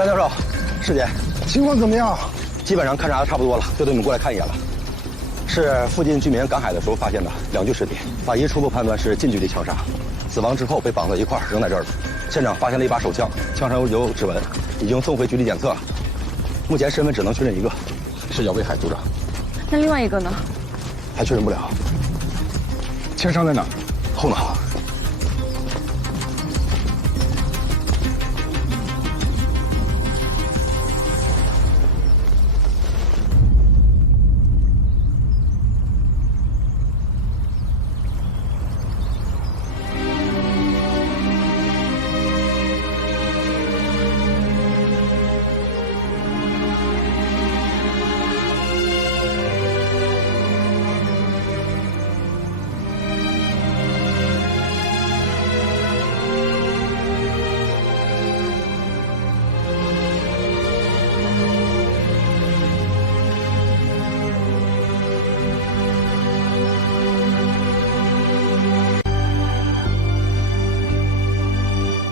江教授，师姐，情况怎么样？基本上勘察的差不多了，就等你们过来看一眼了。是附近居民赶海的时候发现的2具尸体，法医初步判断是近距离枪杀，死亡之后被绑在一块扔在这儿了。现场发现了一把手枪，枪上有指纹，已经送回局里检测了。目前身份只能确认一个，是姚卫海组长。那另外一个呢？还确认不了。枪伤在哪？后脑。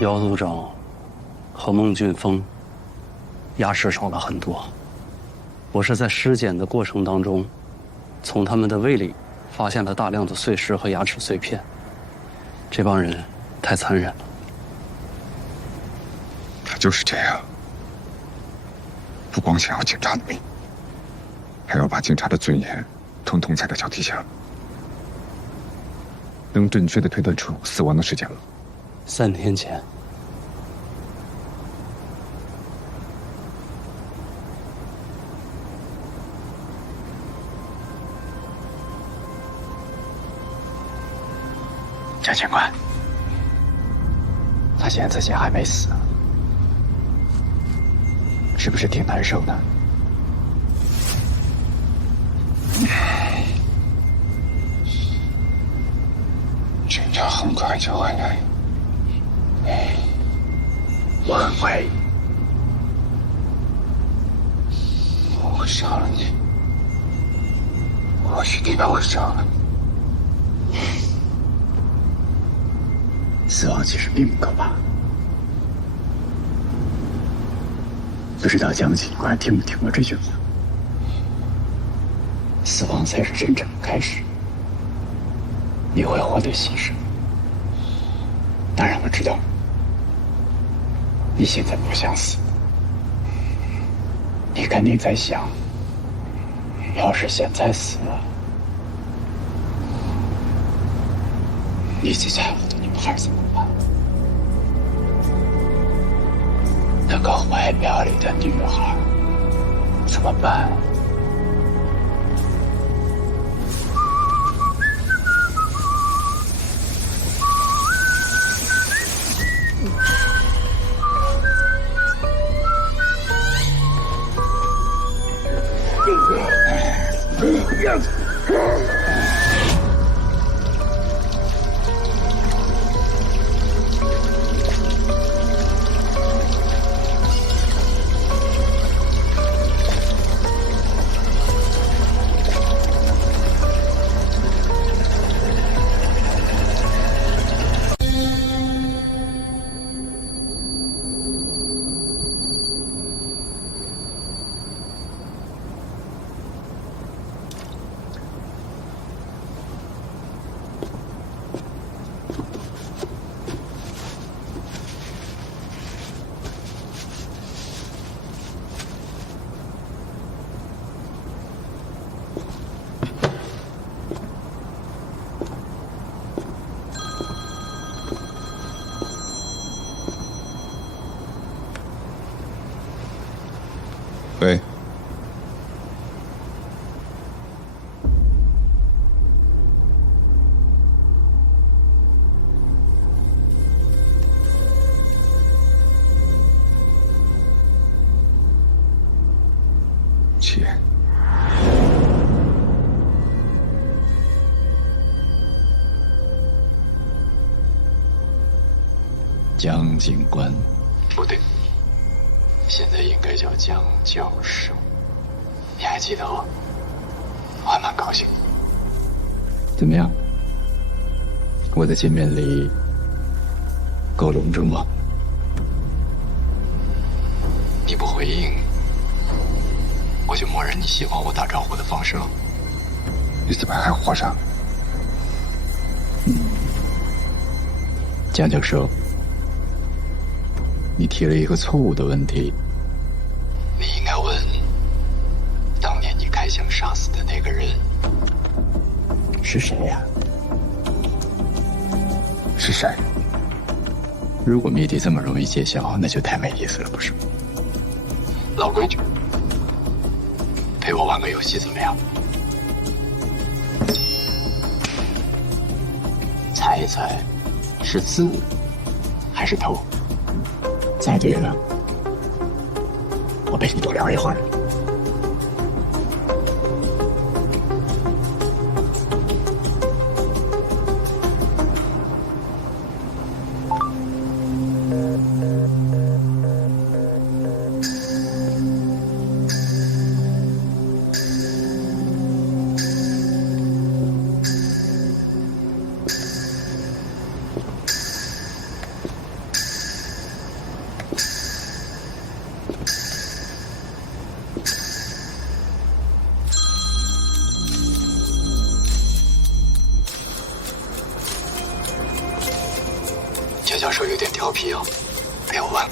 姚组长和孟俊峰牙齿少了很多。我是在尸检的过程当中，从他们的胃里发现了大量的碎尸和牙齿碎片。这帮人太残忍了。他就是这样，不光想要警察的命，还要把警察的尊严统统踩在脚底下。能准确地推断出死亡的时间吗？3天前。蒋警官，发现自己还没死，是不是挺难受的？警察很快就会来。我很怀疑，我杀了你，我一定把我杀了。死亡其实并不可怕，不知道蒋警官听没听过这句话？死亡才是真正的开始，你会获得牺牲。当然我知道，你现在不想死，你肯定在想，要是现在死了，你最在乎的女孩怎么办？那个怀表里的女孩怎么办？喂，姐，蒋警官，不对，现在应该叫蒋教授。你还记得我？我还蛮高兴。怎么样？我的见面礼够隆重吗？回应，我就默认你喜欢我打招呼的方式了。你怎么还活着？江教授，你提了一个错误的问题。你应该问，当年你开枪杀死的那个人是谁呀？是谁？如果谜底这么容易揭晓，那就太没意思了，不是吗？老规矩，陪我玩个游戏怎么样？猜一猜，是字还是头？猜对了，我陪你多聊一会儿。江教授有点调皮哦，陪我玩。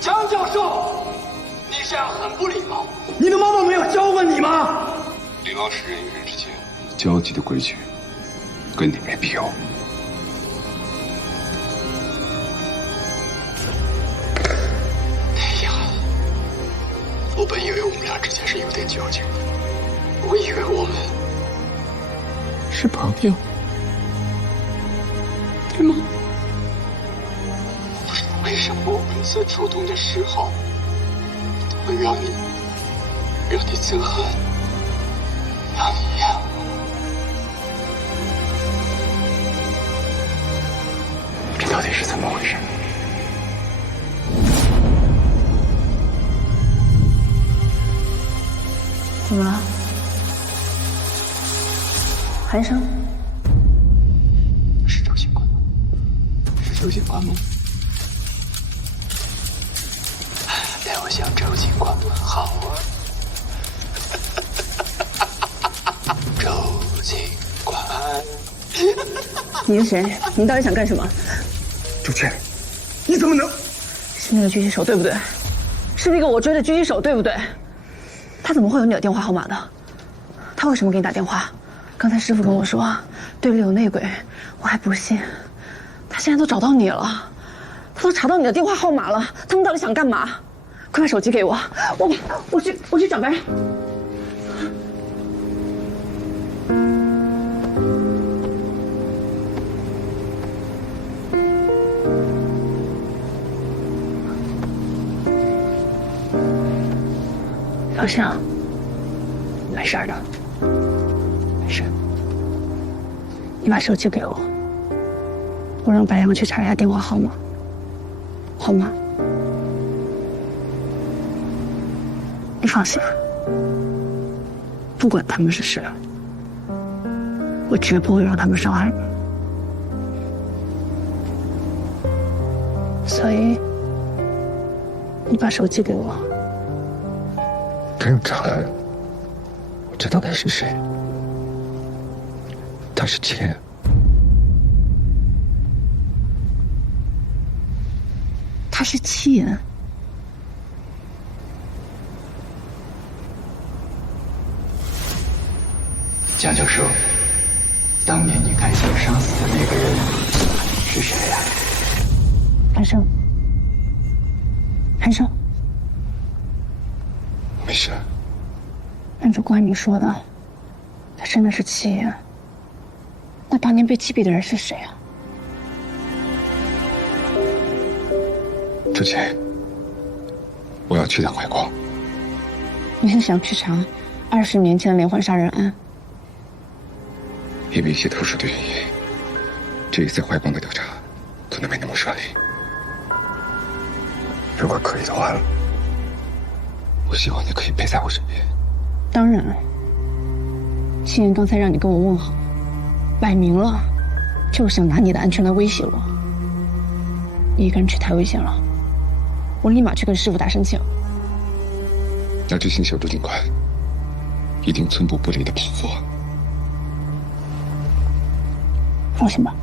江教授，你这样很不礼貌。你的妈妈没有教过你吗？礼貌是人与人之间交际的规矩，跟你没必要。哎呀，我本以为我们俩之间是有点交情的，我以为我们是朋友，对吗？不是为什么我每次主动的时候，都会让你憎恨，让你厌恶？这到底是怎么回事？怎么了？寒生？是周警官吗？是周警官吗？带我向周警官问好啊！周警官，你是谁？你到底想干什么？周倩，你怎么能？是那个狙击手对不对？是那个我追的狙击手对不对？他怎么会有你的电话号码的？他为什么给你打电话？刚才师傅跟我说队里有内鬼，我还不信。他现在都找到你了，他都查到你的电话号码了，他们到底想干嘛？快把手机给我，我去找别人。老乡，没事的，没事。你把手机给我，我让白杨去查一下电话号码，好吗？你放心，不管他们是谁，我绝不会让他们伤害你。所以，你把手机给我。不用查了，我知道他是谁，他是钱。他是七言。江教授，当年你开枪杀死的那个人是谁呀？寒生，寒生，没事。没按照关明说的，他真的是七爷。那当年被击毙的人是谁啊？父亲，我要去趟怀光。你是想去查20年前的连环杀人案？因为一些特殊的原因，这一次怀光的调查可能没那么顺利。如果可以的话，我希望你可以陪在我身边。当然，七爷刚才让你跟我问好，摆明了就是想拿你的安全来威胁我。你一个人去太危险了，我立马去跟师傅打声请。要执行小猪警官，一定寸步不离的保护我。放心吧。